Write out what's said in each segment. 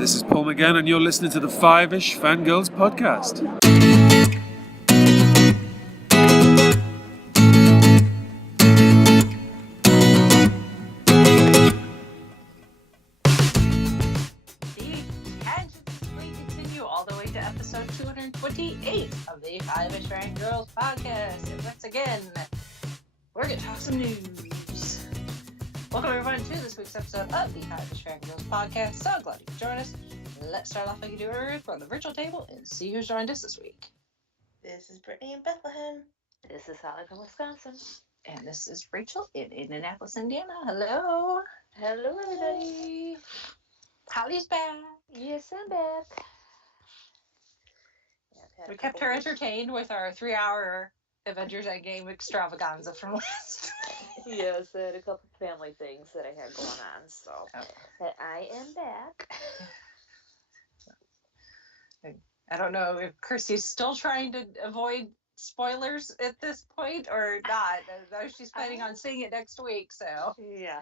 This is Paul McGann, and you're listening to the Five-ish Fangirls podcast. We continue all the way to episode 228 of the Five-ish Fangirls podcast. And once again, we're going to talk some news. Welcome everyone to this week's episode of the Five-ish Fangirls podcast. So glad you could join us. Let's start off like you do from the virtual table and see who's joined us this week. This is Brittany in Bethlehem. This is Holly from Wisconsin. And this is Rachel in Indianapolis, Indiana. Hello. Hello, everybody. Holly's back. Yes, I'm back. We kept her entertained with our 3-hour Avengers Endgame extravaganza from last week. Yes, I had a couple family things that I had going on, so but I am back. I don't know if Kirsty's still trying to avoid spoilers at this point or not. Though she's planning on seeing it next week, so. Yeah.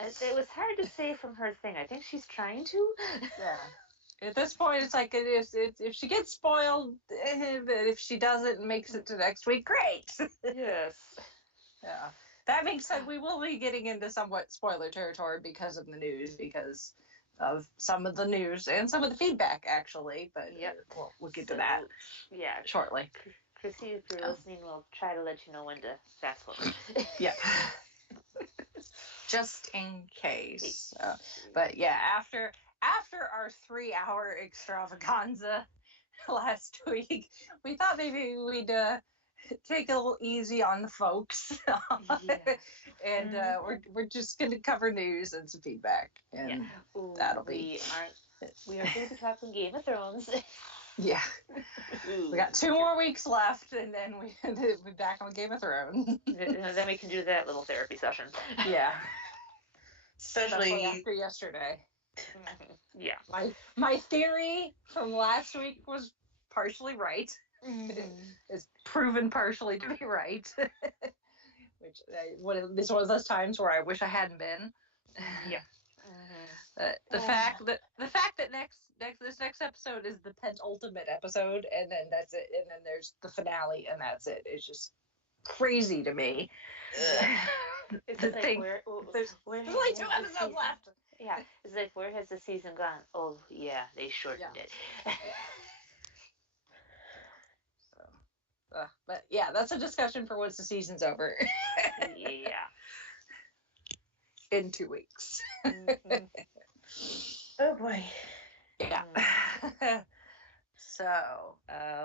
It was hard to say from her thing. I think she's trying to. Yeah. At this point, it's like if she gets spoiled, but if she doesn't and makes it to next week, great. Yes. Yeah. That being said, we will be getting into somewhat spoiler territory because of the news, because of some of the news and some of the feedback, actually. But we'll get to that shortly. Chrissy, if you're listening, we'll try to let you know when to fast forward. Yeah. Just in case. But yeah, after our 3-hour extravaganza last week, we thought maybe we'd take a little easy on the folks. And we're just going to cover news and some feedback. And that'll be... We are going to be talking Game of Thrones. Yeah. We got 2 more weeks left, and then we'll be back on Game of Thrones. Then we can do that little therapy session. Yeah. Especially after yesterday. Yeah. My theory from last week was partially right. It's proven partially to be right. Which this was those times where I wish I hadn't been. Yeah. The fact that this next episode is the penultimate episode, and then that's it, and then there's the finale, and that's it. It's just crazy to me. It's like there's only 2 episodes left. Yeah, it's like, where has the season gone? Oh yeah, they shortened it. But yeah, that's a discussion for once the season's over. Yeah. In 2 weeks. Oh boy. Yeah. So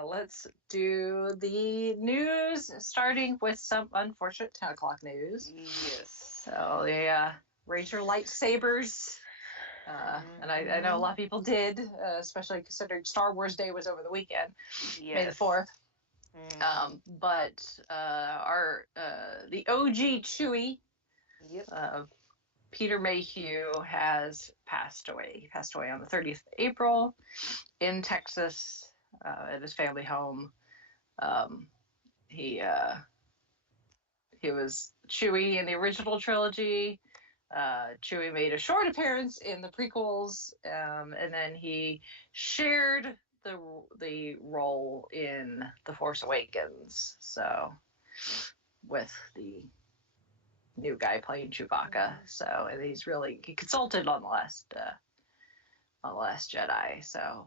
let's do the news, starting with some unfortunate 10 o'clock news. Yes. So the Ranger lightsabers. And I know a lot of people did, especially considering Star Wars Day was over the weekend, May the 4th. But the OG Chewie, Peter Mayhew, has passed away. He passed away on the 30th of April in Texas at his family home. He was Chewie in the original trilogy. Chewie made a short appearance in the prequels, and then he shared the role in The Force Awakens. So with the new guy playing Chewbacca. So and he consulted on the last Jedi. So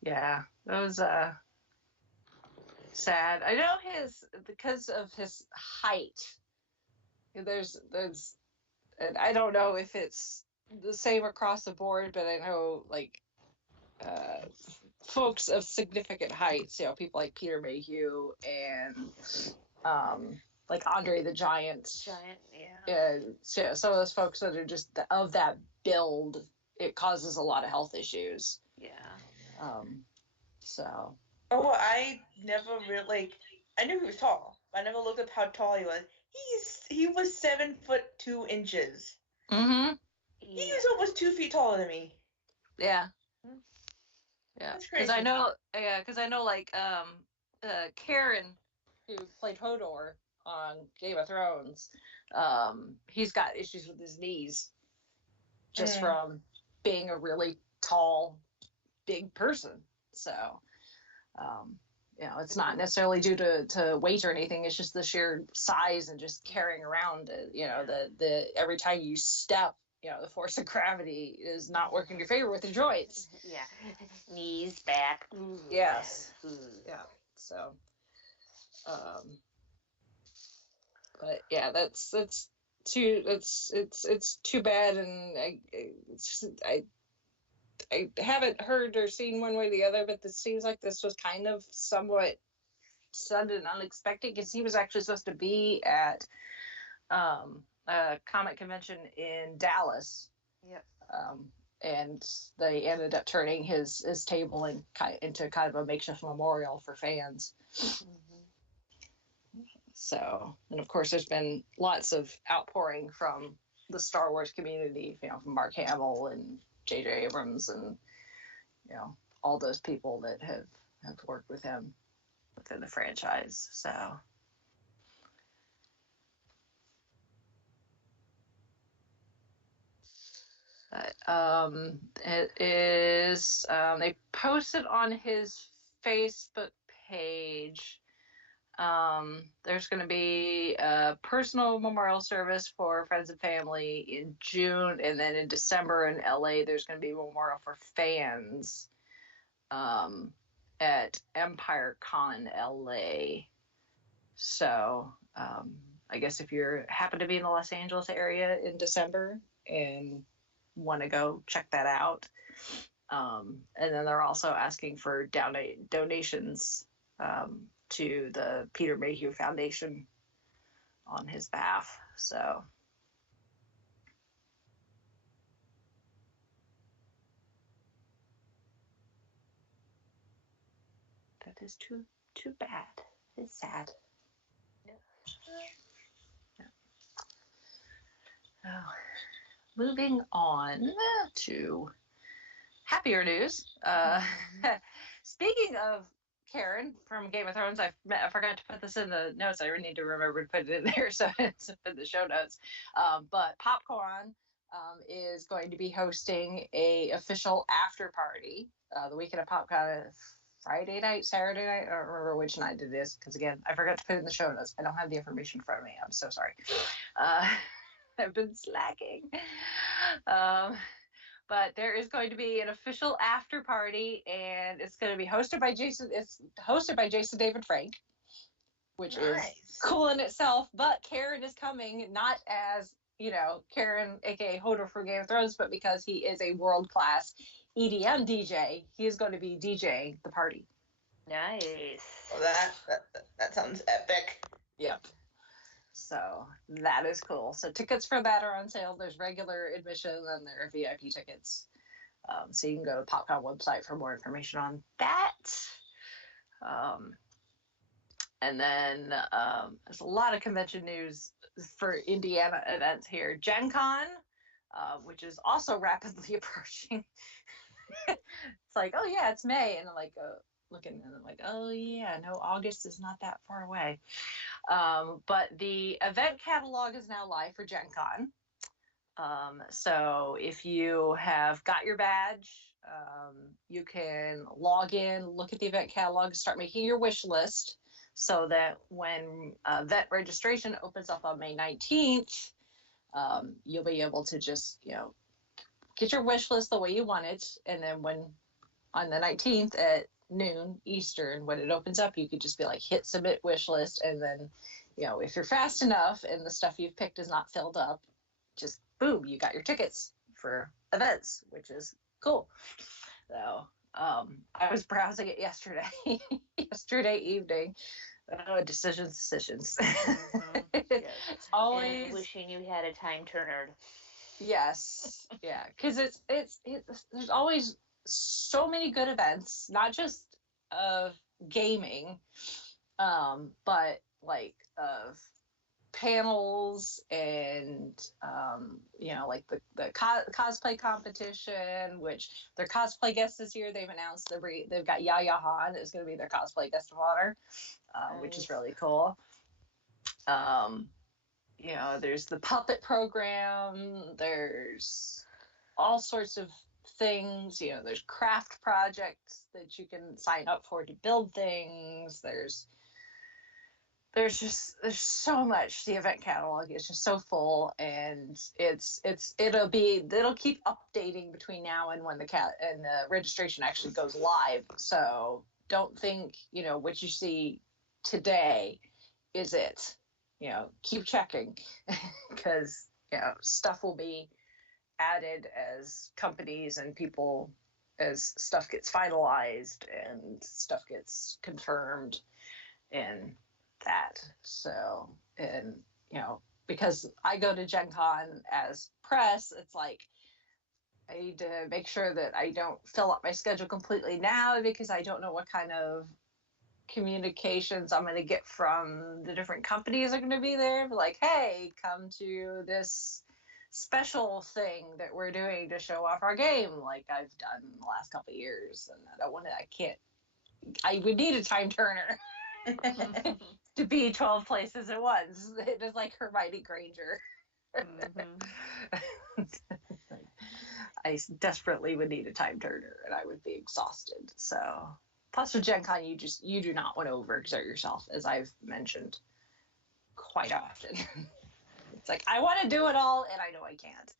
yeah, it was sad. I know because of his height. There's and I don't know if it's the same across the board, but I know like folks of significant heights, people like Peter Mayhew and like Andre the Giant. So some of those folks that are just of that build, it causes a lot of health issues. Yeah. So. Oh, I never really I knew he was tall. But I never looked up how tall he was. He was 7'2". Mm-hmm. He was almost 2 feet taller than me. Yeah. Yeah. That's crazy. Because I know like Karen, who played Hodor on Game of Thrones, he's got issues with his knees. just from being a really tall, big person. So, it's not necessarily due to weight or anything. It's just the sheer size and just carrying around, the every time you step, the force of gravity is not working in your favor with the joints. Yeah. Knees, back. Yes. Yeah. So, but yeah, it's too bad, and I haven't heard or seen one way or the other, but it seems like this was kind of somewhat sudden and unexpected, because he was actually supposed to be at a comic convention in Dallas. Yep. And they ended up turning his table into kind of a makeshift memorial for fans. So, and of course, there's been lots of outpouring from the Star Wars community, from Mark Hamill and J.J. Abrams and, all those people that have worked with him within the franchise. So, it is, they posted on his Facebook page. There's going to be a personal memorial service for friends and family in June, and then in December in LA, there's going to be a memorial for fans at Empire Con LA. So, I guess if you happen to be in the Los Angeles area in December and want to go check that out. And then they're also asking for donations to the Peter Mayhew Foundation on his behalf. So that is too bad. It's sad. Oh. Moving on to happier news. Speaking of Karen from Game of Thrones, I forgot to put this in the notes. I need to remember to put it in there, so it's in the show notes. But Popcorn is going to be hosting a official after party the weekend of PopCon, Friday night, Saturday night. I don't remember which night it is, because again, I forgot to put it in the show notes. I don't have the information in front of me. I'm so sorry. I've been slacking. But there is going to be an official after party, and it's going to be hosted by Jason. It's hosted by Jason David Frank, which is cool in itself. But Karen is coming, not as, Karen, aka Hodor from Game of Thrones, but because he is a world-class EDM DJ, he is going to be DJing the party. Nice. Well, that sounds epic. Yep. So that is cool. So tickets for that are on sale. There's regular admission, and there are VIP tickets. So you can go to the PopCon website for more information on that. And then there's a lot of convention news for Indiana events here. Gen Con, which is also rapidly approaching. It's like, oh yeah, it's May. And I'm like, looking, and I'm like, oh yeah, no, August is not that far away. But the event catalog is now live for Gen Con. So if you have got your badge, you can log in, look at the event catalog, start making your wish list, so that when event registration opens up on May 19th, you'll be able to just, get your wish list the way you want it. And then when on the 19th at noon Eastern, when it opens up, you could just be like, hit submit wish list, and then if you're fast enough and the stuff you've picked is not filled up, just boom, you got your tickets for events, which is cool. So I was browsing it yesterday evening. Decisions. Mm-hmm. It's always and wishing you had a time turner. Yes, yeah, because it's there's always so many good events, not just of gaming, but like of panels and like the cosplay competition, which their cosplay guest this year, they've announced they've got Yaya Han is going to be their cosplay guest of honor, which is really cool. There's the puppet program, there's all sorts of things. There's craft projects that you can sign up for to build things. There's so much. The event catalog is just so full, and it'll keep updating between now and when the registration actually goes live. So don't think what you see today is it. Keep checking because stuff will be added as companies and people, as stuff gets finalized and stuff gets confirmed and that. So, and because I go to Gen Con as press, it's like I need to make sure that I don't fill up my schedule completely now, because I don't know what kind of communications I'm going to get from the different companies are going to be there. Like, hey, come to this special thing that we're doing to show off our game, like I've done in the last couple of years. And I would need a time turner to be 12 places at once. It is like Hermione Granger. I desperately would need a time turner, and I would be exhausted. So, plus with Gen Con, you do not want to overexert yourself, as I've mentioned quite often. It's like, I want to do it all, and I know I can't.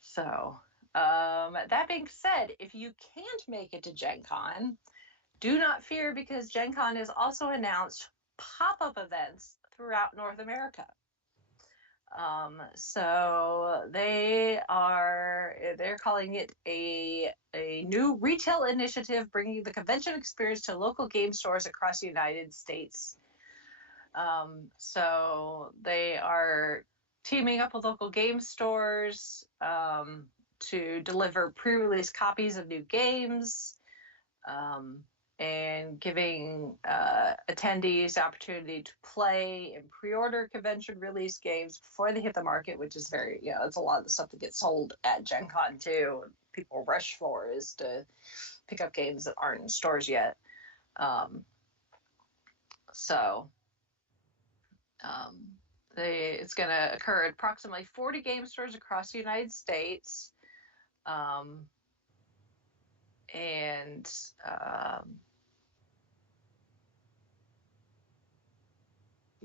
So, that being said, if you can't make it to Gen Con, do not fear, because Gen Con has also announced pop-up events throughout North America. So they're calling it a new retail initiative, bringing the convention experience to local game stores across the United States. So they are teaming up with local game stores to deliver pre-release copies of new games, and giving attendees the opportunity to play and pre-order convention release games before they hit the market, which is it's a lot of the stuff that gets sold at Gen Con too. People rush for is to pick up games that aren't in stores yet. It's going to occur at approximately 40 game stores across the United States.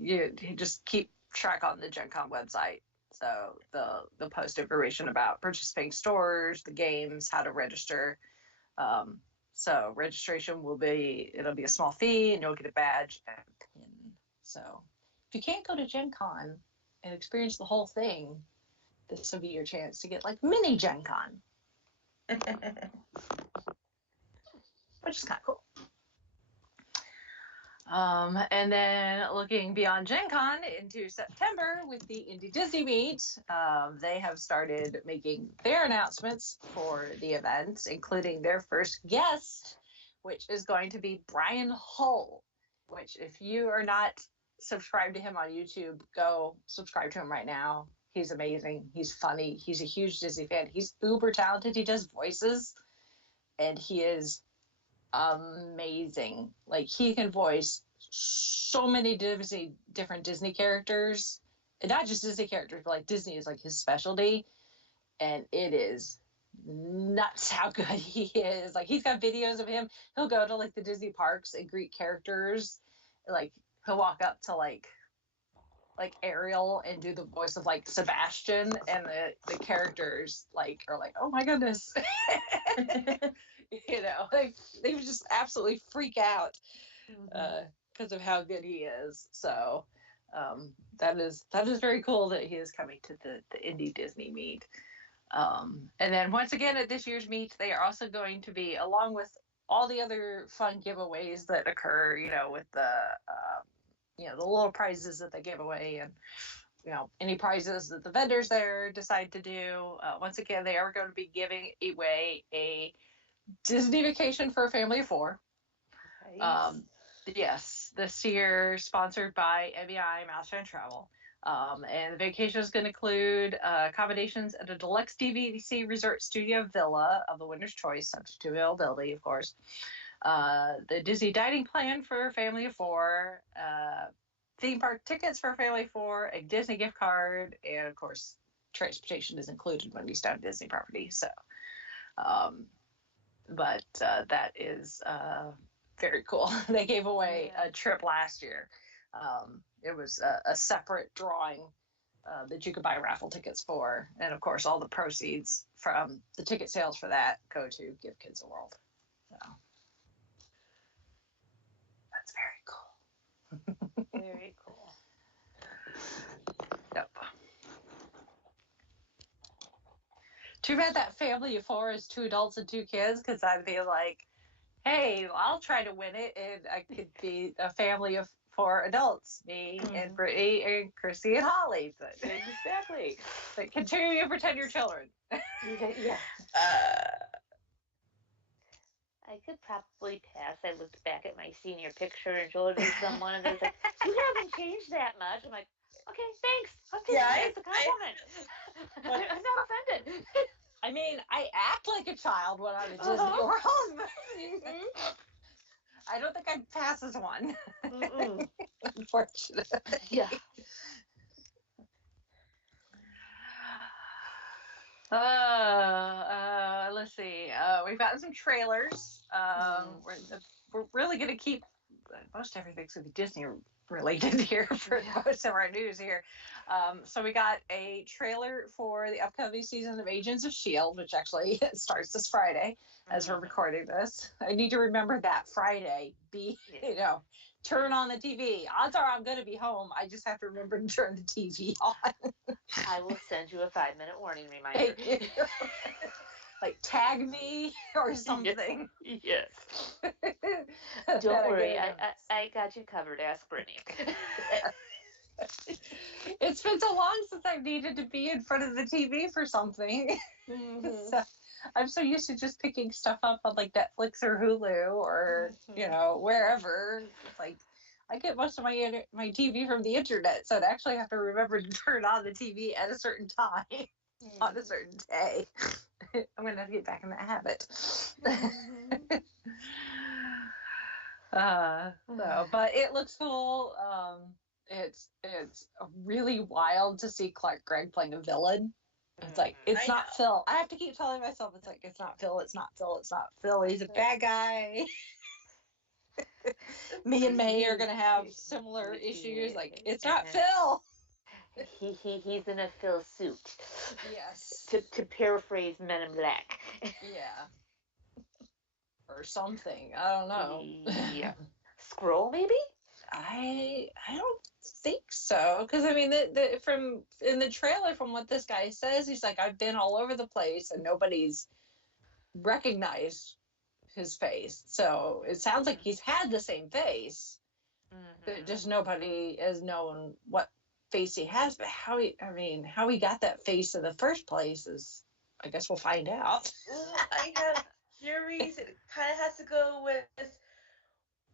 You just keep track on the Gen Con website. So they'll post information about participating stores, the games, how to register. So registration it'll be a small fee, and you'll get a badge and a pin. So if you can't go to Gen Con and experience the whole thing, this will be your chance to get like mini Gen Con. Which is kind of cool. And then looking beyond Gen Con into September with the Indie Disney Meet, they have started making their announcements for the event, including their first guest, which is going to be Brian Hull, which if you are not subscribed to him on YouTube, go subscribe to him right now. He's amazing. He's funny. He's a huge Disney fan. He's uber talented. He does voices, and he is amazing. Like, he can voice so many different Disney characters, and not just Disney characters, but like Disney is like his specialty, and it is nuts how good he is. Like, he's got videos of him. He'll go to like the Disney parks and greet characters. Like, he'll walk up to like Ariel and do the voice of like Sebastian, and the characters like are like, oh my goodness. Like, they would just absolutely freak out because of how good he is. So that is very cool that he is coming to the Indie Disney Meet. And then once again at this year's meet, they are also going to be, along with all the other fun giveaways that occur, with the the little prizes that they give away, and any prizes that the vendors there decide to do. Once again, they are going to be giving away a Disney vacation for a family of 4. Nice. Yes, this year sponsored by MEI Mousetrain Travel. And the vacation is going to include accommodations at a deluxe DVC Resort Studio Villa of the winner's choice, subject to availability, of course. The Disney dining plan for a family of 4, theme park tickets for a family of 4, a Disney gift card, and of course, transportation is included when we stay on Disney property. So, but that is very cool. They gave away a trip last year. It was a separate drawing that you could buy raffle tickets for, and of course, all the proceeds from the ticket sales for that go to Give Kids a World. So that's very cool. Very cool. Yep. Too bad that family of 4 is 2 adults and 2 kids, because I'd be like, hey, I'll try to win it, and I could be a family of 4 adults, me and Brittany and Chrissy and Holly. But Exactly. But continue to pretend you're children. Yeah. I could probably pass. I looked back at my senior picture and showed it to someone, and they was like, "You haven't changed that much." I'm like, "Okay, thanks. Okay, that's a compliment. I'm not offended." I mean, I act like a child when I'm at Disney World. I don't think I'd pass as one. Unfortunately. Yeah. Let's see. We've gotten some trailers. We're really going to keep most everything's going to be Disney related here for most of our news here. So we got a trailer for the upcoming season of Agents of S.H.I.E.L.D., which actually starts this Friday as we're recording this. I need to remember that Friday. Turn on the TV. Odds are I'm going to be home. I just have to remember to turn the TV on. I will send you a 5-minute warning reminder. Like tag me or something. Yes. Don't worry, I got you covered. Ask Brittany. It's been so long since I've needed to be in front of the TV for something. So I'm so used to just picking stuff up on like Netflix or Hulu or wherever. It's like I get most of my TV from the internet, so I'd actually have to remember to turn on the TV at a certain time on a certain day. I'm gonna have to get back in that habit. But it looks cool. It's really wild to see Clark Gregg playing a villain. It's like it's not Phil. I have to keep telling myself it's like it's not Phil. It's not Phil. It's not Phil. He's a bad guy. Me and May are gonna have similar issues. Like it's not Phil. He's in a Phil suit. Yes. To paraphrase Men in Black. Yeah. Or something. I don't know. Yeah. Scroll maybe? I don't think so, because I mean, from in the trailer, from what this guy says, he's like, I've been all over the place and nobody's recognized his face. So it sounds like he's had the same face, but just nobody has known what face he has. But how he got that face in the first place is, I guess we'll find out. I have theories. It kind of has to go with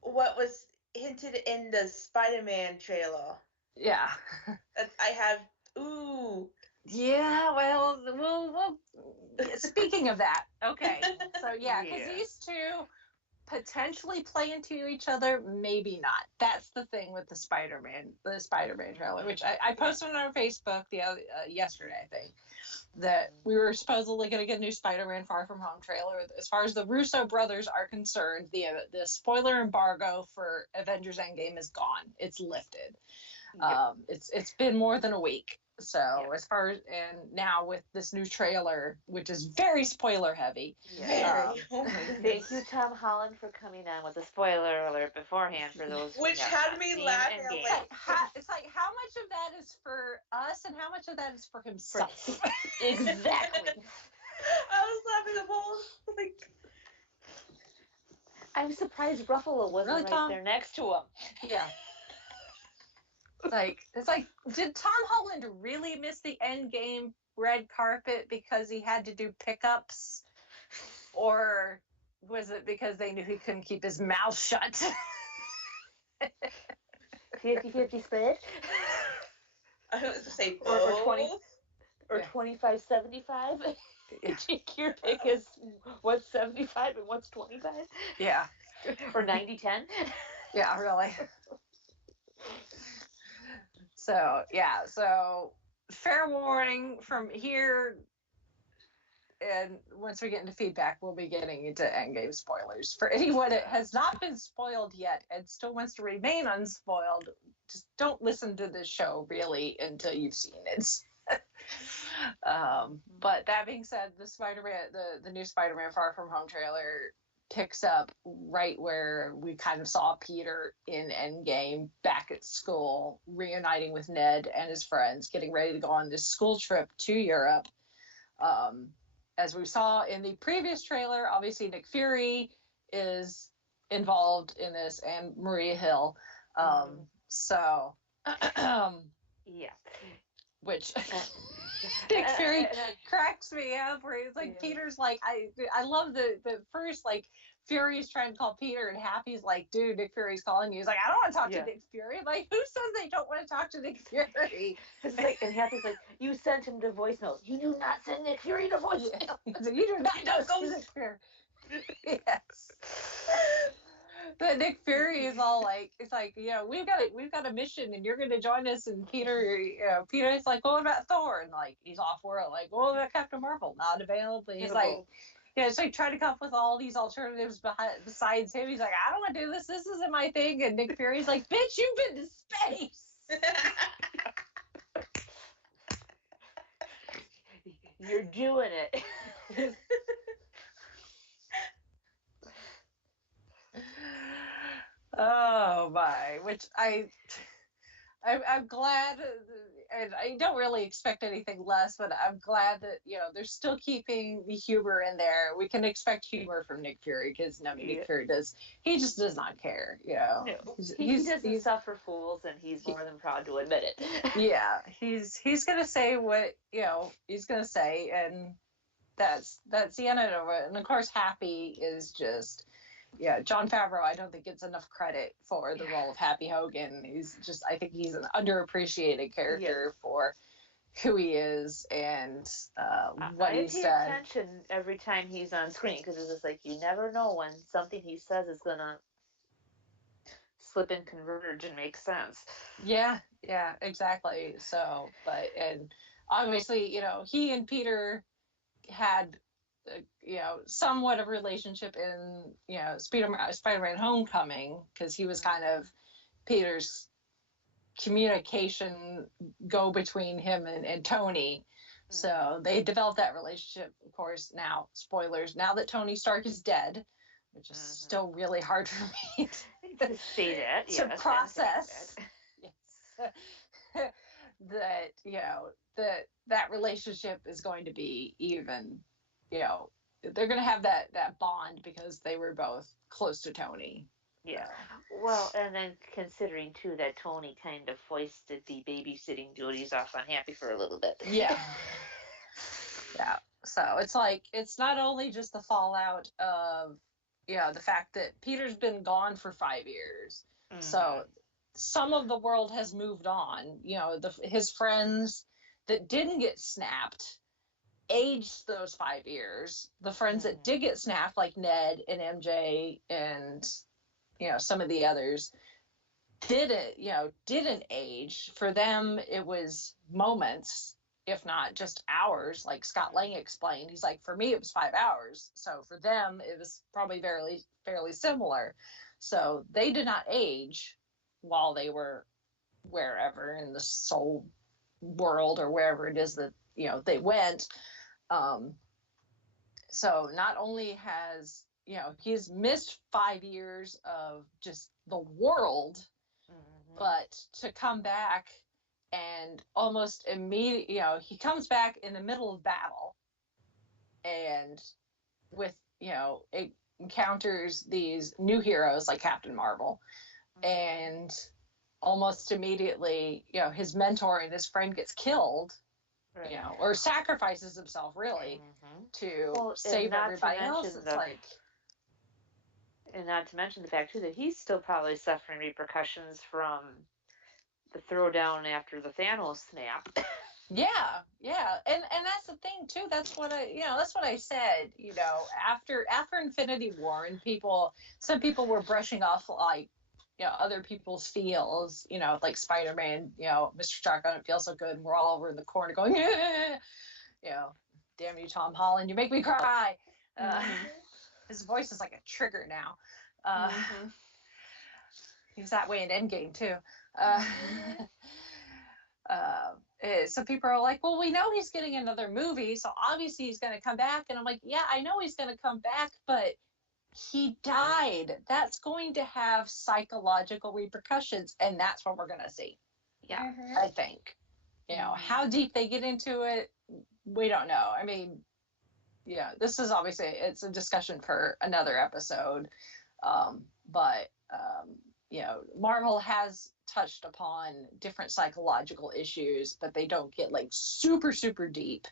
what was hinted in the Spider-Man trailer. Yeah. I have. Ooh. Yeah. Well. Speaking of that, okay. So because these two potentially play into each other, maybe not. That's the thing with the Spider-Man trailer, which I posted on our Facebook yesterday, I think, that we were supposedly going to get a new Spider-Man Far From Home trailer. As far as the Russo brothers are concerned, the spoiler embargo for Avengers Endgame is gone. It's lifted. Yep. It's been more than a week. So as far as, and now with this new trailer, which is very spoiler heavy. Thank you, Tom Holland, for coming on with a spoiler alert beforehand for those. Which had me laughing. It's like how much of that is for us and how much of that is for himself. Exactly. I was laughing the whole like. I'm surprised Ruffalo wasn't right there next to him. Yeah. It's like, did Tom Holland really miss the Endgame red carpet because he had to do pickups? Or was it because they knew he couldn't keep his mouth shut? 50-50 split? I was going to say or 20 or 25-75? Your pick is what's 75 and what's 25? Yeah. Or 90-10? Yeah, really. So yeah, so fair warning from here, and once we get into feedback, we'll be getting into Endgame spoilers. For anyone that has not been spoiled yet and still wants to remain unspoiled, just don't listen to this show really until you've seen it. But that being said, the Spider-Man, the new Spider-Man Far From Home trailer picks up right where we kind of saw Peter in Endgame, back at school, reuniting with Ned and his friends, getting ready to go on this school trip to Europe. As we saw in the previous trailer, obviously Nick Fury is involved in this, and Maria Hill. So, yeah. Which Nick Fury cracks me up, where he's like, Peter's like, I love the first, like, Fury's trying to call Peter, and Happy's like, dude, Nick Fury's calling you. He's like, I don't want to talk to Nick Fury. I'm like, who says they don't want to talk to Nick Fury? Like, and Happy's like, you sent him to voicemail. You do not send Nick Fury to voicemail. You do not go Nick Fury. Yes. But Nick Fury is all like, it's like, we've got a mission, and you're going to join us. And Peter's like, well, what about Thor? And like, he's off world. Like, well, what about Captain Marvel? Not available. He's like, it's like trying to come up with all these alternatives besides him. He's like, I don't want to do this. This isn't my thing. And Nick Fury's like, bitch, you've been to space. You're doing it. Oh my! Which I'm glad, and I don't really expect anything less, but I'm glad that they're still keeping the humor in there. We can expect humor from Nick Fury, because Nick Fury he just does not care. No, he doesn't suffer fools, and he's more than proud to admit it. Yeah, he's gonna say what he's gonna say, and that's the end of it. And of course, Happy is just. Yeah, Jon Favreau, I don't think gets enough credit for the role of Happy Hogan. I think he's an underappreciated character for who he is and what he's done. I pay attention every time he's on screen, because it's just like, you never know when something he says is going to slip and converge and make sense. Yeah, exactly. So, and obviously, he and Peter had somewhat of a relationship in, Spider-Man Homecoming, because he was kind of Peter's communication go between him and Tony. So they developed that relationship. Of course, now, spoilers, now that Tony Stark is dead, which is still really hard for me to say that, to process. Yes. that relationship is going to be even, they're going to have that bond because they were both close to Tony. Yeah. Well, and then considering, too, that Tony kind of foisted the babysitting duties off on Happy for a little bit. Yeah. Yeah. So it's like, it's not only just the fallout of, the fact that Peter's been gone for 5 years. Mm-hmm. So some of the world has moved on. His friends that didn't get snapped aged those 5 years. The friends that did get snapped, like Ned and MJ and some of the others, didn't age. For them, it was moments, if not just hours. Like Scott Lang explained, he's like, for me it was 5 hours. So for them, it was probably fairly similar. So they did not age while they were wherever in the soul world, or wherever it is that they went. So not only has he's missed 5 years of just the world, but to come back and almost immediately, he comes back in the middle of battle, and with it encounters these new heroes like Captain Marvel, and almost immediately his mentor and his friend gets killed. Right. Or sacrifices himself, really, to save everybody else. It's like, and not to mention the fact too that he's still probably suffering repercussions from the throwdown after the Thanos snap. Yeah, and that's the thing too. That's what I said. After Infinity War, and some people were brushing off like other people's feels, like Spider-Man, Mr. Stark, I don't feel so good, and we're all over in the corner going, damn you, Tom Holland, you make me cry. His voice is like a trigger now. He was that way in Endgame too. So people are like, well, we know he's getting another movie, so obviously he's going to come back. And I'm like, yeah, I know he's going to come back, but he died. That's going to have psychological repercussions, and that's what we're going to see. Yeah. I think. How deep they get into it, we don't know. I mean, this is obviously, it's a discussion for another episode. But Marvel has touched upon different psychological issues, but they don't get like super, super deep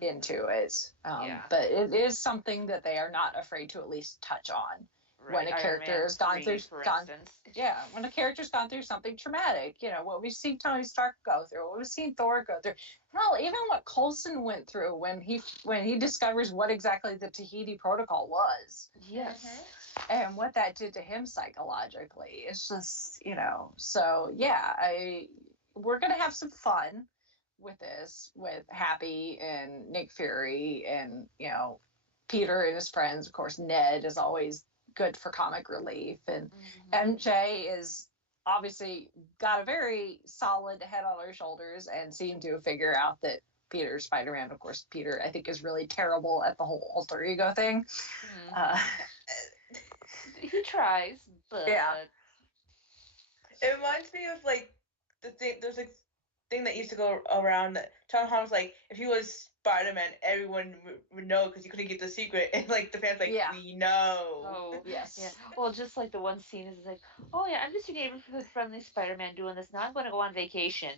into it. But it is something that they are not afraid to at least touch on. Right. When a character has gone through, when a character's gone through something traumatic, what we've seen Tony Stark go through, what we've seen Thor go through, hell, even what Coulson went through when he discovers what exactly the Tahiti Protocol was. Yes. And what that did to him psychologically. It's just, so yeah, we're gonna have some fun with this, with Happy and Nick Fury and Peter and his friends. Of course, Ned is always good for comic relief, and MJ is obviously got a very solid head on her shoulders and seemed to figure out that Peter's Spider-Man. Of course, Peter, I think, is really terrible at the whole alter ego thing. He tries, but it reminds me of like the thing. There's a thing that used to go around that Tom Holland was like, if he was Spider-Man, everyone would know because he couldn't get the secret, and like the fans like, we know. Oh yes. Yeah. Well, just like the one scene is like, oh yeah, I'm just your neighborhood friendly Spider-Man doing this. Now I'm going to go on vacation.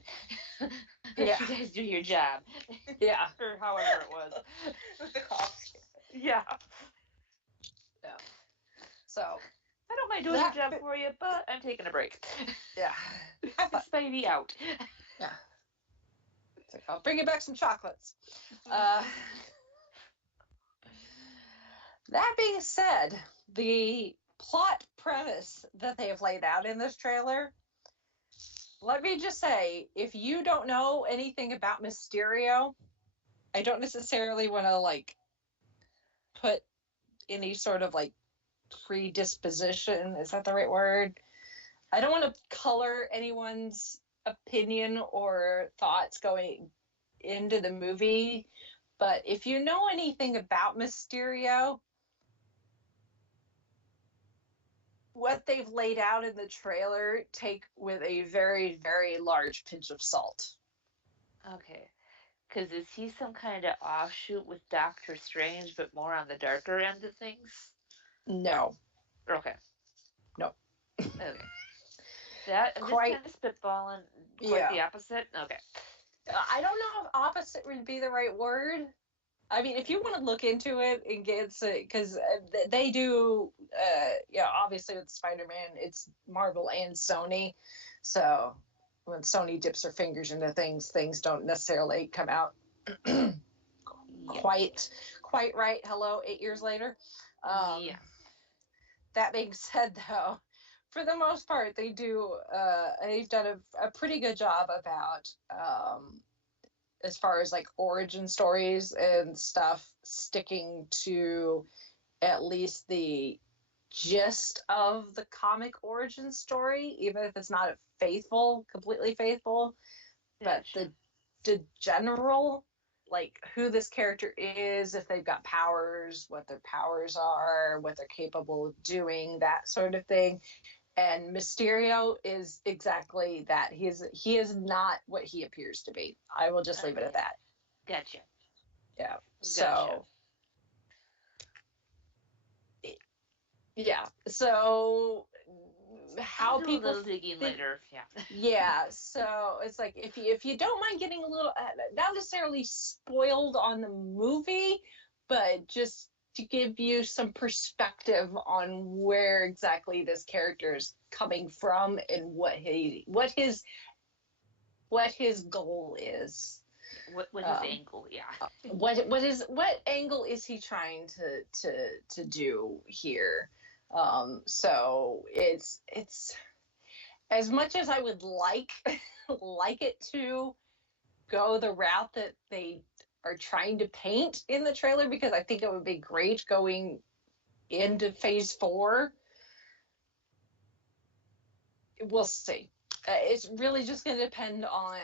You guys do your job. Or however it was. With the cops. Yeah. So I don't mind doing your job for you, but I'm taking a break. Yeah. Spidey out. Yeah. So I'll bring you back some chocolates. That being said, the plot premise that they have laid out in this trailer, let me just say, if you don't know anything about Mysterio, I don't necessarily want to like put any sort of like predisposition, is that the right word? I don't want to color anyone's opinion or thoughts going into the movie, but if you know anything about Mysterio, what they've laid out in the trailer, take with a very, very large pinch of salt. Okay. Because is he some kind of offshoot with Doctor Strange, but more on the darker end of things? No. Okay. No. Okay. I'm just kind of spitballing quite the opposite? Okay. I don't know if opposite would be the right word. I mean, if you want to look into it and get, because they do, obviously with Spider-Man, it's Marvel and Sony. So when Sony dips their fingers into things, things don't necessarily come out quite right. Hello, 8 years later. That being said, though, for the most part, they've done a pretty good job about, as far as like origin stories and stuff, sticking to at least the gist of the comic origin story, even if it's not completely faithful, but the general, like who this character is, if they've got powers, what their powers are, what they're capable of doing, that sort of thing. And Mysterio is exactly that. He is not what he appears to be. I will just leave it at that. Gotcha. Yeah. Gotcha. So. Yeah. So how people a little digging later. Yeah. Yeah. So it's like if you don't mind getting a little not necessarily spoiled on the movie, but just to give you some perspective on where exactly this character is coming from and what his goal is. What his angle, What angle is he trying to do here? So it's as much as I would like it to go the route that they are trying to paint in the trailer, because I think it would be great going into phase 4. We'll see. It's really just going to depend on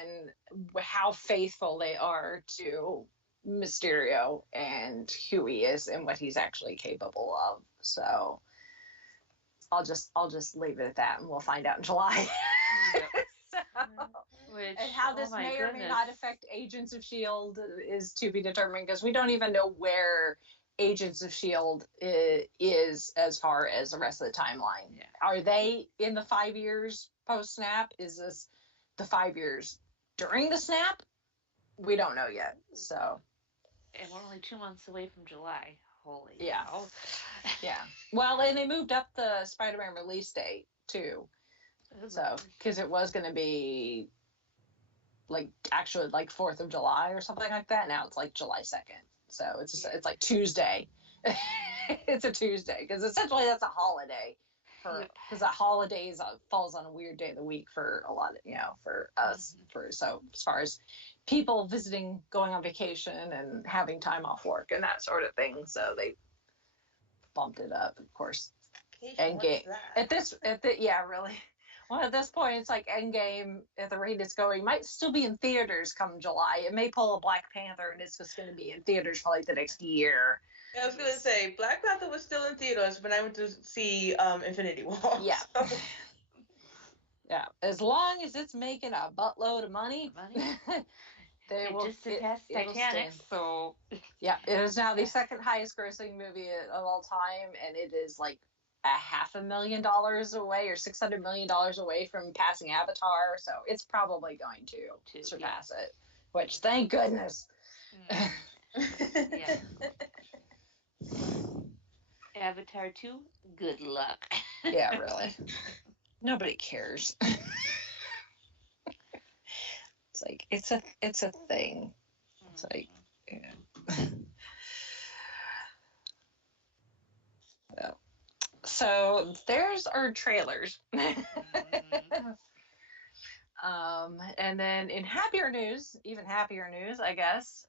how faithful they are to Mysterio and who he is and what he's actually capable of. So I'll just leave it at that, and we'll find out in July. And how this may or may not affect Agents of S.H.I.E.L.D. is to be determined, because we don't even know where Agents of S.H.I.E.L.D. is as far as the rest of the timeline. Yeah. Are they in the 5 years post-snap? Is this the 5 years during the snap? We don't know yet. So, and we're only 2 months away from July. Holy cow. Yeah. Well, and they moved up the Spider-Man release date too. So, because it was going to be actually 4th of July or something like that. Now it's July 2nd. So it's like Tuesday. It's a Tuesday, because essentially that's a holiday because that holidays falls on a weird day of the week for a lot of, for us, so as far as people visiting, going on vacation and having time off work and that sort of thing. So they bumped it up, of course. Endgame really. Well, at this point, it's like Endgame, at the rate it's going, might still be in theaters come July. It may pull a Black Panther, and it's just going to be in theaters for the next year. Yeah, I was going to say, Black Panther was still in theaters when I went to see Infinity War. Yeah. So. Yeah. As long as it's making a buttload of money. They will just surpassed Titanic, so... Yeah, it is now the second highest grossing movie of all time, and it is $500,000 away, or $600 million away from passing Avatar, so it's probably going to surpass it, which, thank goodness. Yeah. Avatar 2, good luck. Yeah, really. Nobody cares. It's it's a thing. It's yeah. So there's our trailers. And then in happier news, even happier news, I guess,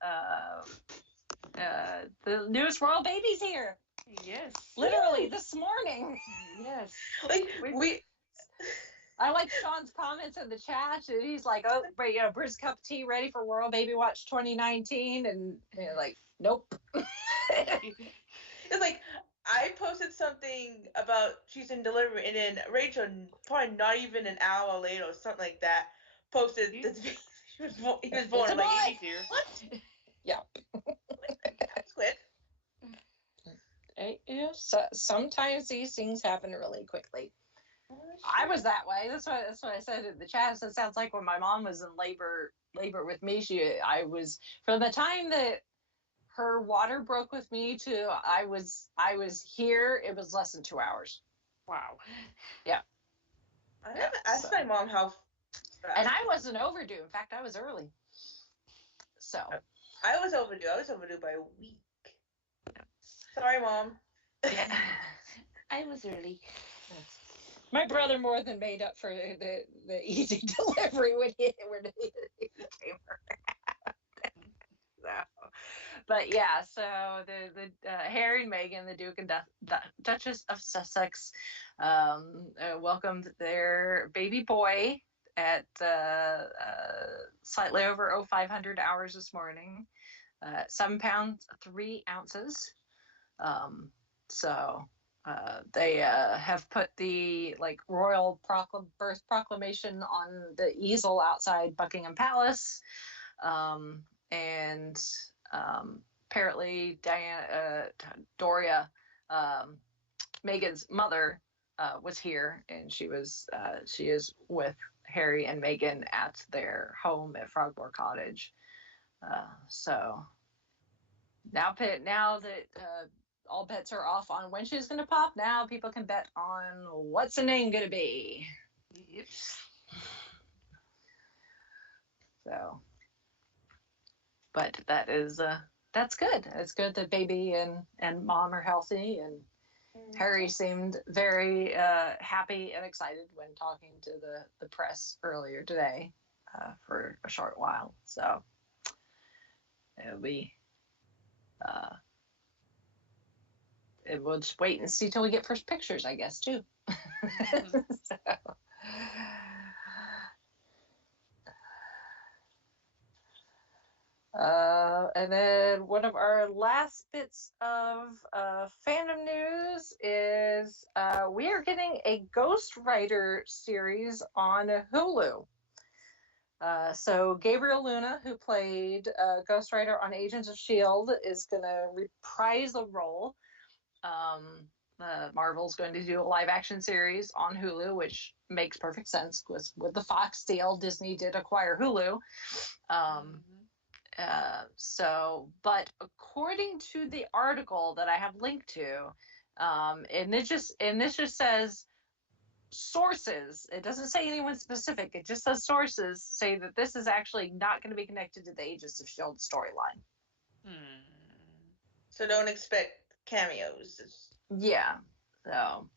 the newest royal baby's here. Yes. Literally this morning. Yes. I like Sean's comments in the chat. And he's like, "Oh, but British Cup of Tea ready for Royal Baby Watch 2019," and nope. It's like, I posted something about she's in delivery, and then Rachel, probably not even an hour later or something like that, posted that he was born. I'm like, what? Yeah. That's quick. So sometimes these things happen really quickly. I was that way. That's what I said in the chat. So it sounds like when my mom was in labor with me, I was, from the time that her water broke with me to I was here, it was less than 2 hours. Wow. Yeah. I haven't asked my mom how fast. And I wasn't overdue. In fact, I was early. So I was overdue. I was overdue by a week. Sorry, Mom. Yeah. I was early. My brother more than made up for the easy delivery when he came around. So, but yeah, so the Harry and Meghan, the Duke and Duchess of Sussex, welcomed their baby boy at slightly over 500 hours this morning, 7 pounds 3 ounces. So they have put the royal birth proclamation on the easel outside Buckingham Palace, and apparently Doria, Meghan's mother, was here, and she is with Harry and Meghan at their home at Frogmore Cottage. So now that all bets are off on when she's going to pop, now people can bet on what's the name going to be. Yep. So, but that's good. It's good that baby and mom are healthy, and Harry seemed very happy and excited when talking to the press earlier today for a short while. So it'll be. We'll just wait and see till we get first pictures, I guess, too. So. And then one of our last bits of fandom news is we are getting a Ghost Rider series on Hulu. So Gabriel Luna, who played Ghost Rider on Agents of S.H.I.E.L.D., is going to reprise the role. Marvel's going to do a live action series on Hulu, which makes perfect sense because with the Fox deal, Disney did acquire Hulu. But according to the article that I have linked to, and this just says sources. It doesn't say anyone specific. It just says sources say that this is actually not going to be connected to the Agents of S.H.I.E.L.D. storyline. So don't expect cameos. Yeah. So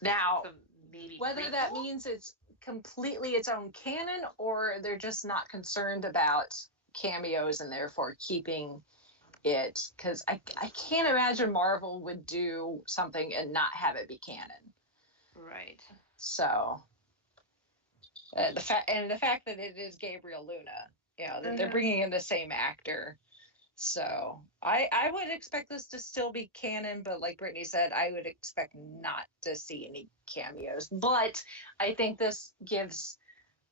now, maybe whether prequel? that means it's completely its own canon or they're just not concerned about cameos and therefore keeping it, because I can't imagine Marvel would do something and not have it be canon. Right. So the fact that it is Gabriel Luna, that they're bringing in the same actor. So I would expect this to still be canon, but like Brittany said, I would expect not to see any cameos. But I think this gives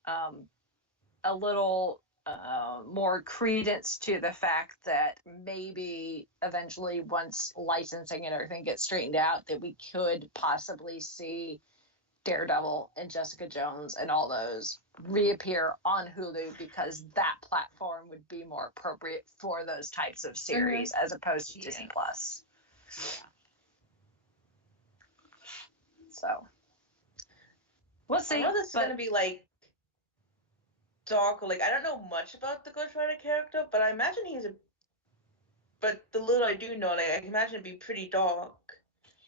a little more credence to the fact that maybe eventually, once licensing and everything gets straightened out, that we could possibly see Daredevil and Jessica Jones and all those reappear on Hulu, because that platform would be more appropriate for those types of series as opposed to Disney Plus. Yeah. So we'll see. I know this is gonna be like dark. Like, I don't know much about the Ghost Rider character, but I imagine But the little I do know, like, I can imagine it'd be pretty darker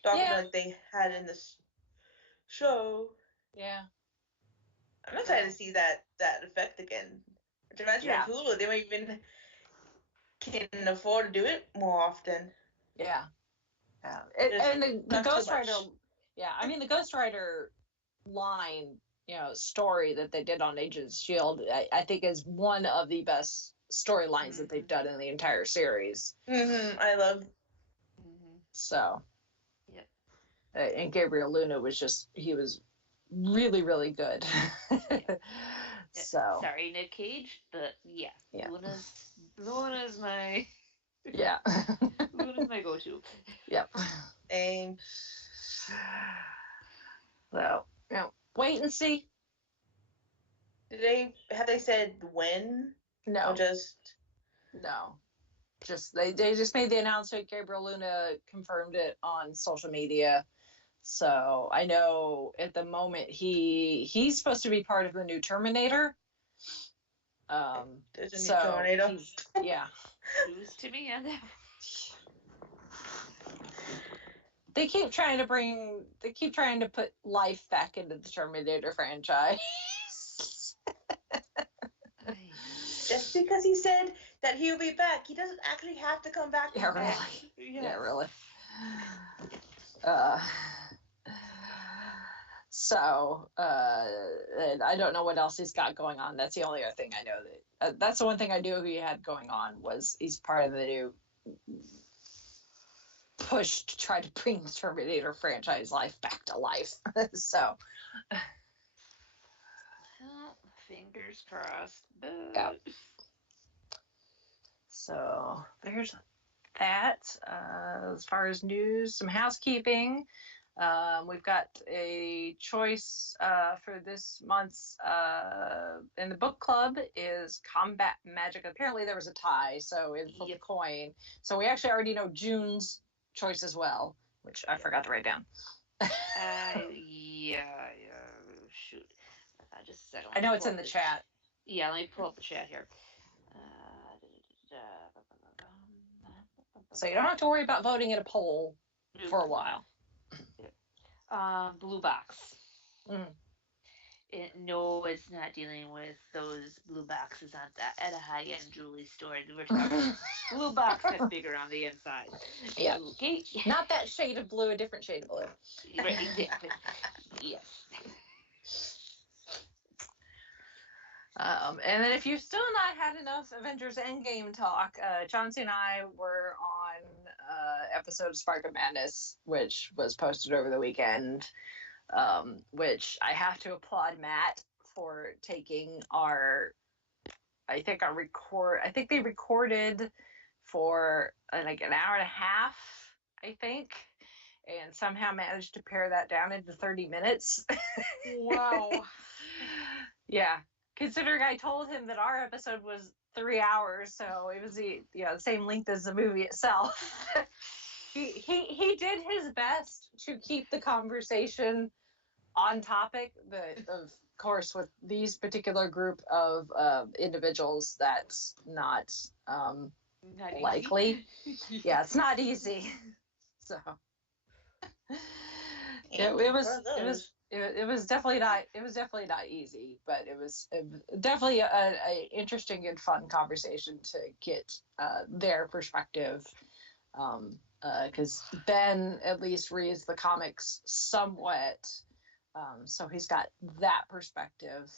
than like they had in this show. Yeah. I'm excited to see that effect again. To imagine at Hulu, they might even can afford to do it more often. Yeah. And the Ghost Rider, the Ghost Rider line, story that they did on Agents of S.H.I.E.L.D., I think is one of the best storylines that they've done in the entire series. I love. So. Yep. And Gabriel Luna he was really, really good. So. Sorry, Nick Cage, but yeah. Luna's my. Yeah. Luna's my go-to. Yep. So, wait and see. Have they said when? No. Or just. No. They just made the announcement. Gabriel Luna confirmed it on social media. So I know at the moment he's supposed to be part of the new Terminator. There's a new Terminator. Yeah. News to me on that. They keep trying to put life back into the Terminator franchise. Just because he said that he'll be back, he doesn't actually have to come back. Yeah, really. Yes. Yeah, really. So, and I don't know what else he's got going on. That's the only other thing I know. That's the one thing I knew he had going on, was he's part of the new push to try to bring the Terminator franchise life back to life. So. Well, fingers crossed. Yeah. So there's that. As far as news, some housekeeping. We've got a choice for this month's in the book club is Combat Magic. Apparently there was a tie, so it flipped the coin. So we actually already know June's choice as well, which I forgot to write down. Shoot. Just a second. I know it's in the chat. Yeah, let me pull up the chat here. So you don't have to worry about voting in a poll for a while. Blue box. Mm. No, it's not dealing with those blue boxes at a high-end jewelry store. We're talking blue box that's bigger on the inside. Yeah. Okay. Not that shade of blue, a different shade of blue. Right, exactly. Yes. And then if you've still not had enough Avengers Endgame talk, Chauncey and I were on episode of Spark of Madness, which was posted over the weekend, which I have to applaud Matt for taking I think they recorded for like an hour and a half, I think, and somehow managed to pare that down into 30 minutes. Wow. Yeah. Considering I told him that our episode was 3 hours, so it was the same length as the movie itself. he did his best to keep the conversation on topic, but of course with these particular group of individuals, that's not likely. Yeah, it's not easy. So it was definitely not easy, but it was definitely a interesting and fun conversation to get their perspective, because Ben at least reads the comics somewhat, so he's got that perspective.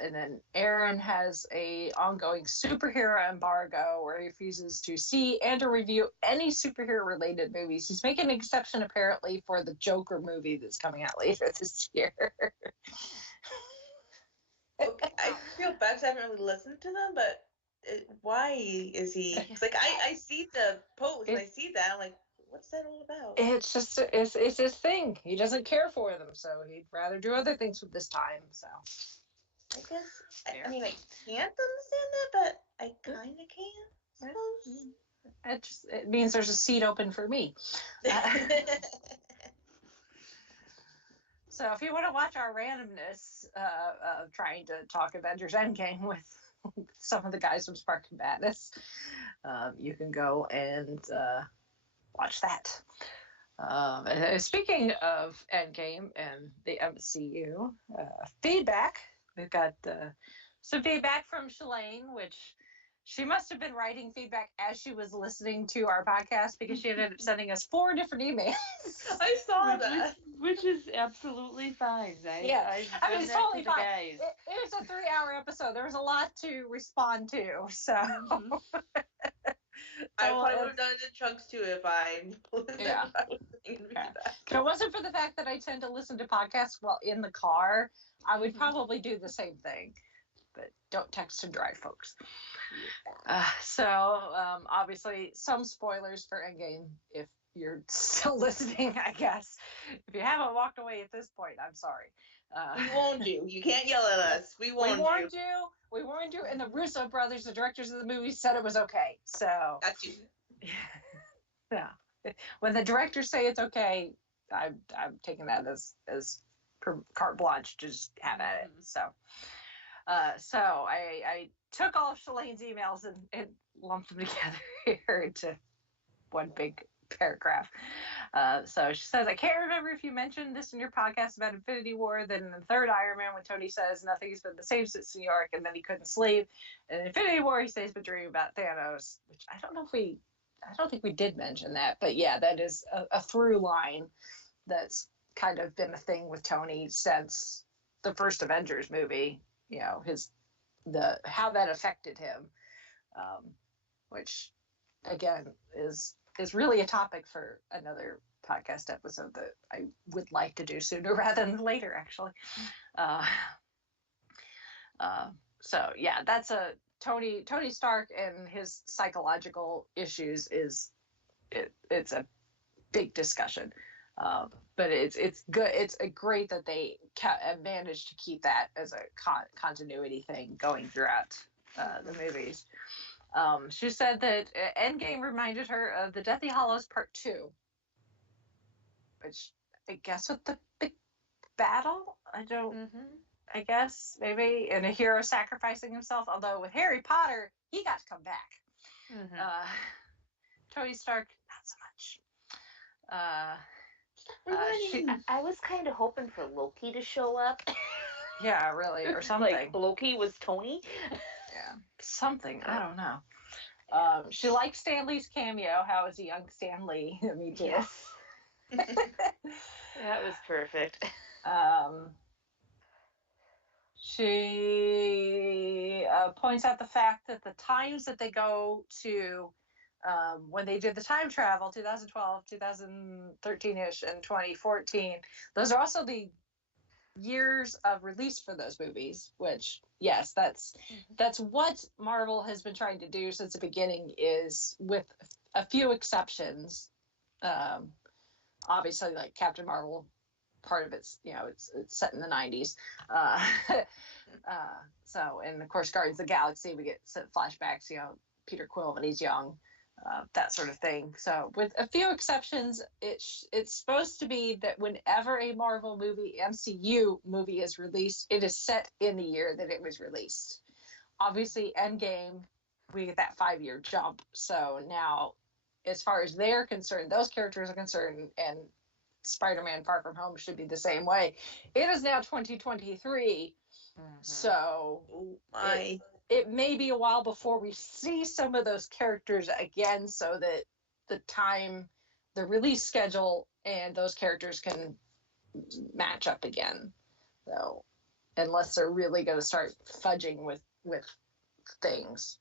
And then Aaron has a ongoing superhero embargo where he refuses to see and to review any superhero related movies. He's making an exception apparently for the Joker movie that's coming out later this year. Okay, I feel bad 'cause I haven't really listened to them, but why is he? 'Cause, like I see the post and I see that I'm like, what's that all about? It's just it's his thing. He doesn't care for them, so he'd rather do other things with this time. So I guess I mean I can't understand that, but I kind of can. I suppose. it means there's a seat open for me. So if you want to watch our randomness of trying to talk Avengers Endgame with some of the guys from Spark and Madness, you can go and watch that. Speaking of Endgame and the MCU, feedback. We've got some feedback from Shalane, which she must have been writing feedback as she was listening to our podcast, because she ended up sending us 4 different emails. I saw that. Which is absolutely fine. I mean, it's totally fine. It was a 3-hour episode. There was a lot to respond to, so. Mm-hmm. I probably would have done it in chunks too if I was thinking that. If it wasn't for the fact that I tend to listen to podcasts while in the car, I would probably do the same thing. But don't text and drive, folks. So obviously some spoilers for Endgame if you're still listening, I guess. If you haven't walked away at this point, I'm sorry. We warned you. You can't yell at us. We warned you. We warned you, and the Russo brothers, the directors of the movie, said it was okay. So that's you. Yeah. When the directors say it's okay, I'm taking that as carte blanche to just have at it. So I took all of Shalane's emails and lumped them together here into one big paragraph. So she says, I can't remember if you mentioned this in your podcast about Infinity War, then in the third Iron Man when Tony says nothing's been the same since New York and then he couldn't sleep. And in Infinity War he says he's been dreaming about Thanos, which I don't think we did mention that, but yeah, that is a through line that's kind of been a thing with Tony since the first Avengers movie, how that affected him, which again is really a topic for another podcast episode that I would like to do sooner rather than later, actually. So yeah, that's a Tony Stark and his psychological issues it's a big discussion. But it's good. It's great that they managed to keep that as a continuity thing going throughout the movies. She said that Endgame reminded her of the Deathly Hallows Part 2, which I guess with the big battle, I guess maybe, and a hero sacrificing himself. Although with Harry Potter, he got to come back. Tony Stark, not so much. I was kind of hoping for Loki to show up. Yeah, really, or something. Like Loki was Tony. Yeah, something. I don't know. She liked Stan Lee's cameo. How is a young Stan Lee? Me too. Yes. That was perfect. She points out the fact that the times that they go to when they did the time travel, 2012, 2013-ish, and 2014, those are also the years of release for those movies, which, yes, that's what Marvel has been trying to do since the beginning, is, with a few exceptions, obviously, like Captain Marvel, part of it's, it's set in the 90s. So, and of course, Guardians of the Galaxy, we get flashbacks, Peter Quill when he's young, that sort of thing. So, with a few exceptions, it's supposed to be that whenever a Marvel movie, MCU movie is released, it is set in the year that it was released. Obviously, Endgame, we get that 5-year jump. So now, as far as they're concerned, those characters are concerned, and Spider-Man Far From Home should be the same way. It is now 2023, so it may be a while before we see some of those characters again, so that the release schedule and those characters can match up again. So, unless they're really going to start fudging with things.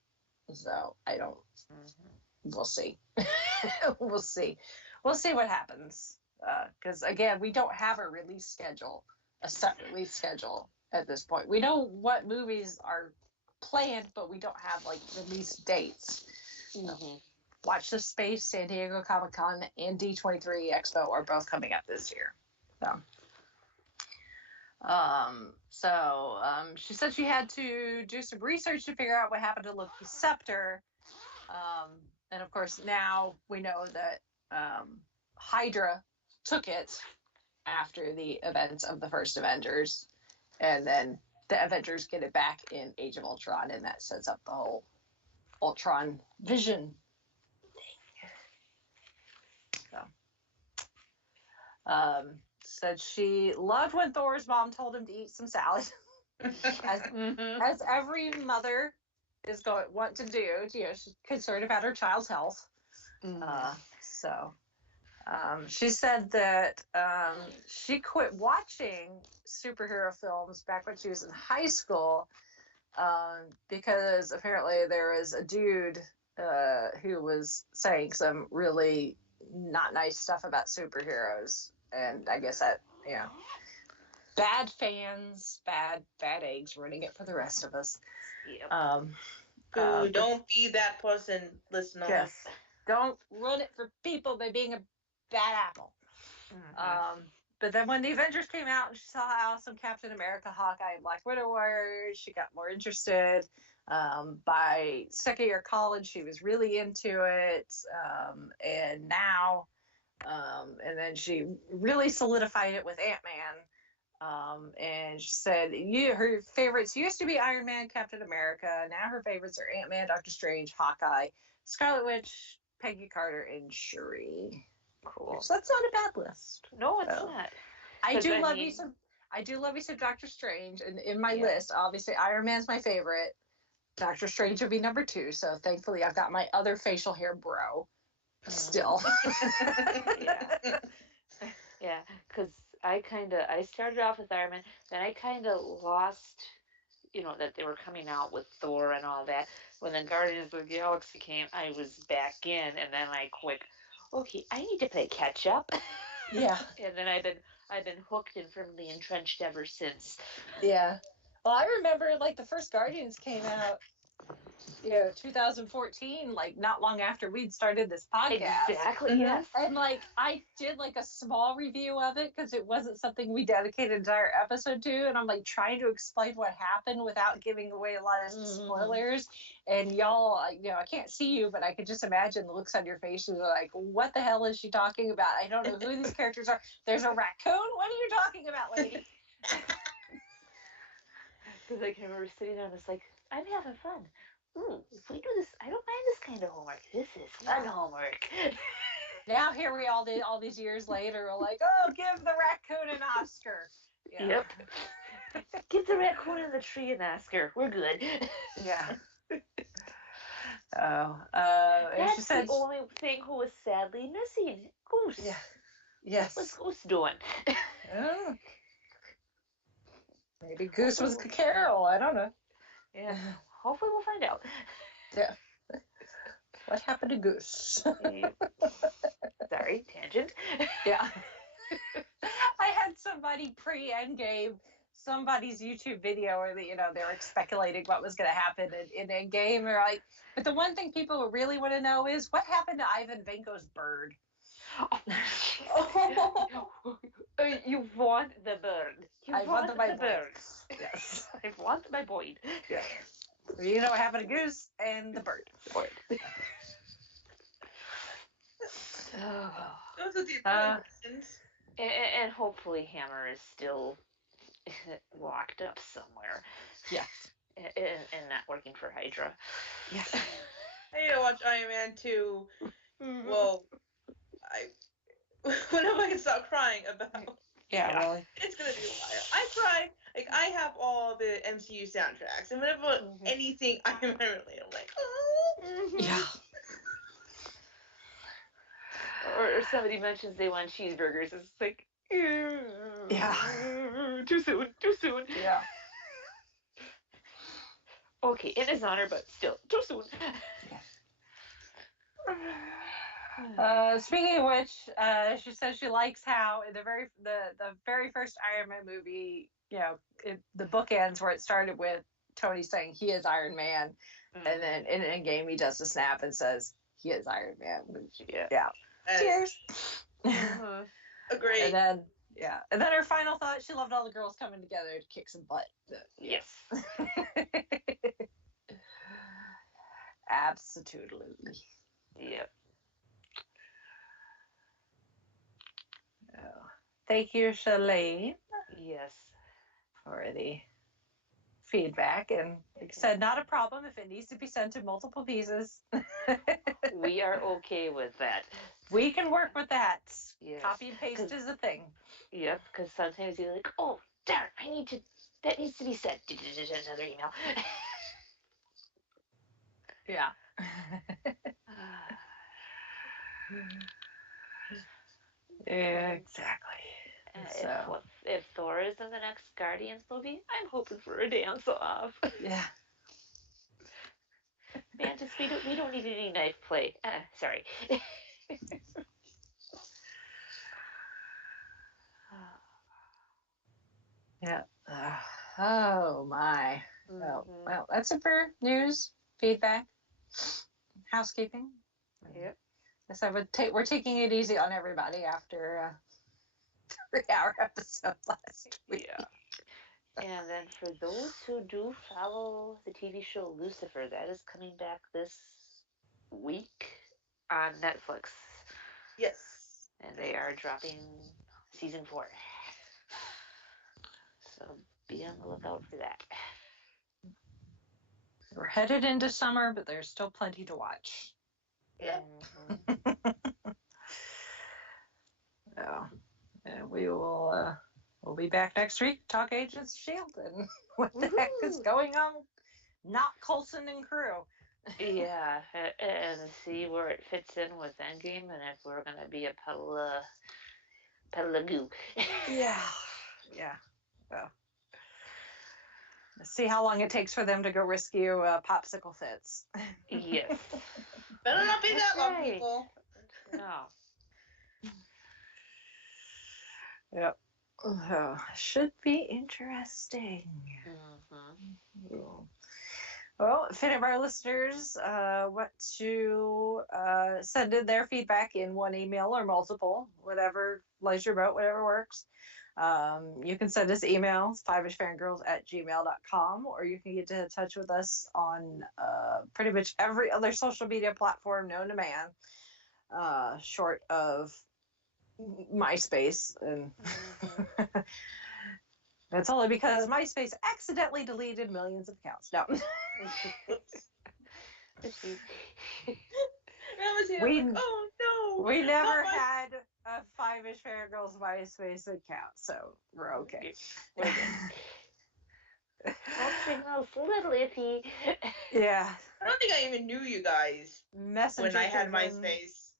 So, I don't, we'll see. We'll see what happens. Because again, we don't have a set release schedule at this point. We know what movies are planned, but we don't have like release dates. Watch This Space, San Diego Comic-Con, and D23 Expo are both coming up this year. She said she had to do some research to figure out what happened to Loki's scepter. And of course, now we know that Hydra took it after the events of the first Avengers, and then the Avengers get it back in Age of Ultron, and that sets up the whole Ultron Vision thing. So, said she loved when Thor's mom told him to eat some salad, as every mother is want to do. She's concerned about her child's health. She said that she quit watching superhero films back when she was in high school, because apparently there was a dude who was saying some really not nice stuff about superheroes, and I guess that, bad fans, bad eggs, ruining it for the rest of us. Yep. Don't be that person, listener. Yes. Don't ruin it for people by being a bad apple. But then when the Avengers came out and she saw how awesome Captain America, Hawkeye, and Black Widow were, she got more interested. By second year college, she was really into it. And now, and then she really solidified it with Ant-Man. And she said her favorites used to be Iron Man, Captain America. Now her favorites are Ant-Man, Doctor Strange, Hawkeye, Scarlet Witch, Peggy Carter, and Shuri. Cool. So that's not a bad list. No, it's not. I do love me some Doctor Strange, and in my list, obviously Iron Man's my favorite. Doctor Strange would be number 2. So thankfully, I've got my other facial hair bro still. Yeah, because I started off with Iron Man, then I kind of lost, that they were coming out with Thor and all that. When the Guardians of the Galaxy came, I was back in, and then I quit. Okay, I need to play catch up. Yeah. And then I've been hooked and firmly entrenched ever since. Yeah. Well, I remember like the first Guardians came out, 2014, like not long after we'd started this podcast. Exactly. Yes. And like I did like a small review of it because it wasn't something we dedicated an entire episode to, and I'm like trying to explain what happened without giving away a lot of spoilers. And y'all, I can't see you, but I could just imagine the looks on your faces. Like, what the hell is she talking about? I don't know who these characters are. There's a raccoon. What are you talking about, lady? Because I can remember sitting there and it's like, I'm having fun. Ooh, if we do this, I don't mind this kind of homework. This is fun homework. Now here we all these years later are like, oh, give the raccoon an Oscar. Yeah. Yep. Give the raccoon in the tree an Oscar. We're good. Yeah. Oh. That's She said the only thing who was sadly missing. Goose. Yeah. Yes. What's Goose doing? Oh. Maybe Goose was Carol. I don't know. Yeah. Hopefully we'll find out. Yeah. What happened to Goose? Sorry, tangent. Yeah. I had somebody pre-Endgame somebody's YouTube video where they were speculating what was going to happen in Endgame. They're like, but the one thing people really want to know is what happened to Ivan Vanko's bird. You want the bird. I want my bird. Yes. I want my boy. Yeah. You know what happened to Goose and the bird. Those are the important questions. And hopefully Hammer is still locked up somewhere. Yes. And not working for Hydra. Yes. I need to watch Iron Man 2. Well, whenever I can stop crying about. Yeah, really. It's gonna be a while. I cry. Like, I have all the MCU soundtracks, and whenever anything Iron Man related, I'm like, oh. Yeah. Or somebody mentions they want cheeseburgers. It's like, yeah. Too soon. Yeah. Okay, in his honor, but still, too soon. Speaking of which, she says she likes how in the very first Iron Man movie, the bookends where it started with Tony saying he is Iron Man, and then in Endgame he does the snap and says he is Iron Man. Yeah. Cheers. Agreed. And then her final thought: she loved all the girls coming together to kick some butt. Yes. Absolutely. Yep. Thank you, Shalane. Yes. For the feedback, and like I said, not a problem if it needs to be sent in multiple pieces. We are okay with that. We can work with that. Yes. Copy and paste is a thing. Yep, because sometimes you're like, oh, darn, that needs to be sent. Another email. Yeah. Yeah, exactly. If Thor is in the next Guardians movie, I'm hoping for a dance off. Yeah. Mantis, we don't need any knife play. Sorry. Yeah. Oh my. Well, that's it for news, feedback, housekeeping. Yep. Guess we're taking it easy on everybody after a 3-hour episode last week. Yeah. And then for those who do follow the TV show Lucifer, that is coming back this week on Netflix. Yes. And they are dropping season 4. So be on the lookout for that. We're headed into summer, but there's still plenty to watch. Yeah. And we will we'll be back next week to talk Agents of S.H.I.E.L.D. and what the heck is going on. Not Coulson and crew. Yeah, and see where it fits in with Endgame, and if we're gonna be a puddle of goo. Yeah. Well, let's see how long it takes for them to go rescue Popsicle Fitz. Yes. Better not be that long, people. No. Yep. Should be interesting. Well, if any of our listeners want to send in their feedback in one email or multiple, whatever floats your boat, whatever works, you can send us emails, fiveishfangirls@gmail.com, or you can get in touch with us on pretty much every other social media platform known to man, short of MySpace. And that's only because MySpace accidentally deleted millions of accounts. No. We never had a Five-ish Fangirls MySpace account, so we're okay. We're good. Something else a little iffy. Yeah. I don't think I even knew you guys Messenger when I had driven. MySpace.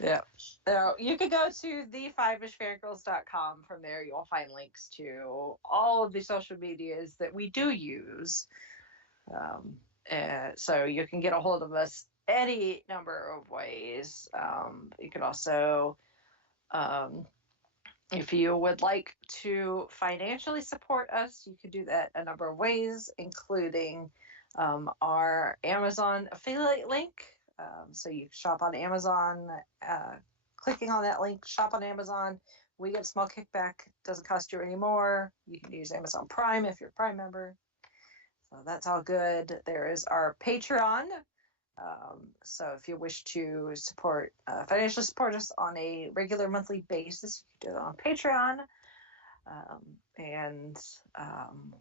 Yeah. So you could go to the5ishfangirls.com. From there, you'll find links to all of the social medias that we do use. So you can get a hold of us any number of ways. You can also, if you would like to financially support us, you could do that a number of ways, including our Amazon affiliate link. So you shop on Amazon, clicking on that link, shop on Amazon. We get a small kickback. Doesn't cost you any more. You can use Amazon Prime if you're a Prime member. So that's all good. There is our Patreon. So if you wish to support, financially support us on a regular monthly basis, you can do that on Patreon.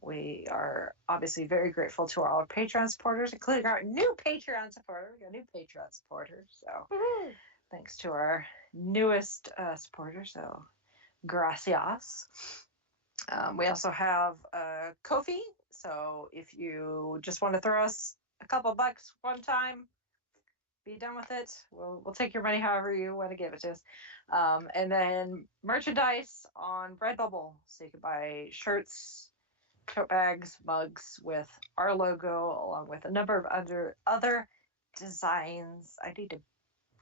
We are obviously very grateful to our Patreon supporters, including our new Patreon supporter. We got a new Patreon supporter. So thanks to our newest supporter. So gracias. We also have Ko-fi. So if you just want to throw us a couple bucks one time, be done with it. We'll take your money however you want to give it to us. And then merchandise on Redbubble. So you can buy shirts, tote bags, mugs with our logo, along with a number of other designs. I need to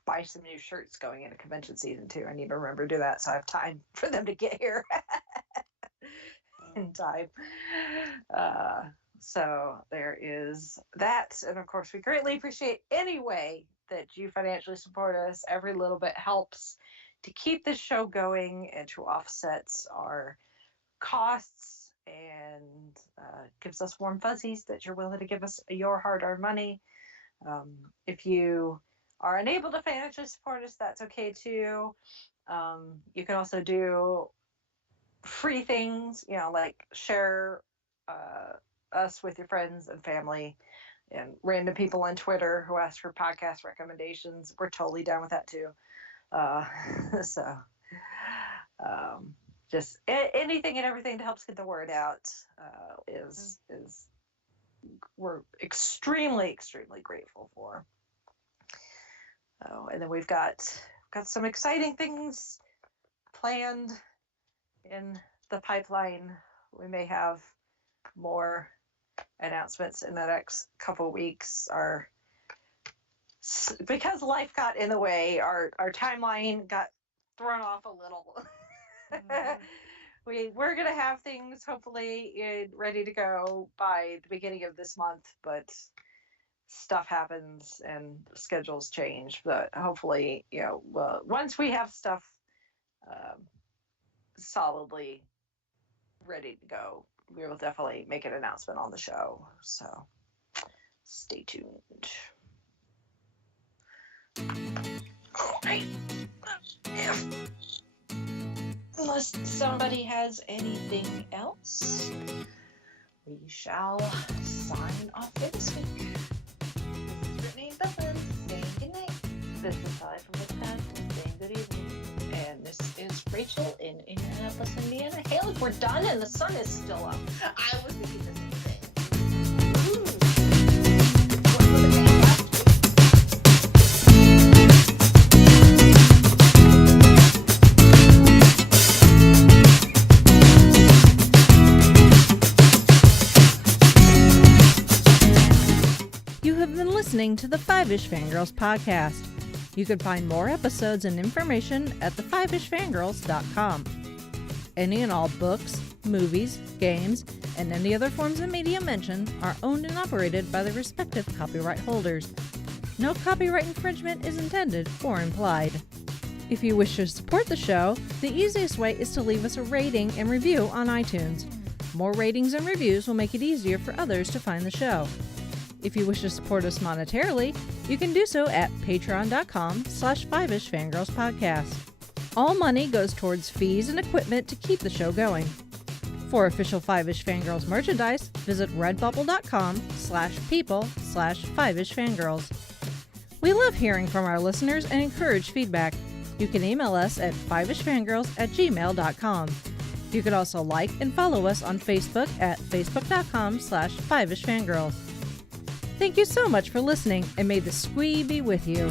buy some new shirts going into convention season too. I need to remember to do that so I have time for them to get here in time. So there is that. And of course, we greatly appreciate any way that you financially support us. Every little bit helps to keep this show going and to offset our costs, and gives us warm fuzzies that you're willing to give us your hard-earned money. If you are unable to financially support us, that's okay too. You can also do free things, like share us with your friends and family and random people on Twitter who ask for podcast recommendations. We're totally down with that too. Just anything and everything to help us get the word out is we're extremely grateful for. And then we've got some exciting things planned in the pipeline. We may have more announcements in the next couple weeks. Because life got in the way, our timeline got thrown off a little. We're gonna have things hopefully ready to go by the beginning of this month, but stuff happens and schedules change. But hopefully, once we have stuff solidly ready to go, we will definitely make an announcement on the show. So stay tuned. All right. Unless somebody has anything else, we shall sign off for this week. This is Brittany in Dublin saying goodnight. This is Holly from Wisconsin saying good evening. And this is Rachel in Indianapolis, Indiana. Hey, look, we're done and the sun is still up. I was thinking the same thing. You have been listening to the Five-ish Fangirls podcast. You can find more episodes and information at the5ishfangirls.com. Any and all books, movies, games, and any other forms of media mentioned are owned and operated by the respective copyright holders. No copyright infringement is intended or implied. If you wish to support the show, the easiest way is to leave us a rating and review on iTunes. More ratings and reviews will make it easier for others to find the show. If you wish to support us monetarily, you can do so at patreon.com/5ishfangirlspodcast. All money goes towards fees and equipment to keep the show going. For official Five-ish Fangirls merchandise, visit redbubble.com/people/5ishfangirls. We love hearing from our listeners and encourage feedback. You can email us at fiveishfangirls@gmail.com. You can also like and follow us on Facebook at facebook.com/fiveishfangirls. Thank you so much for listening, and may the squee be with you.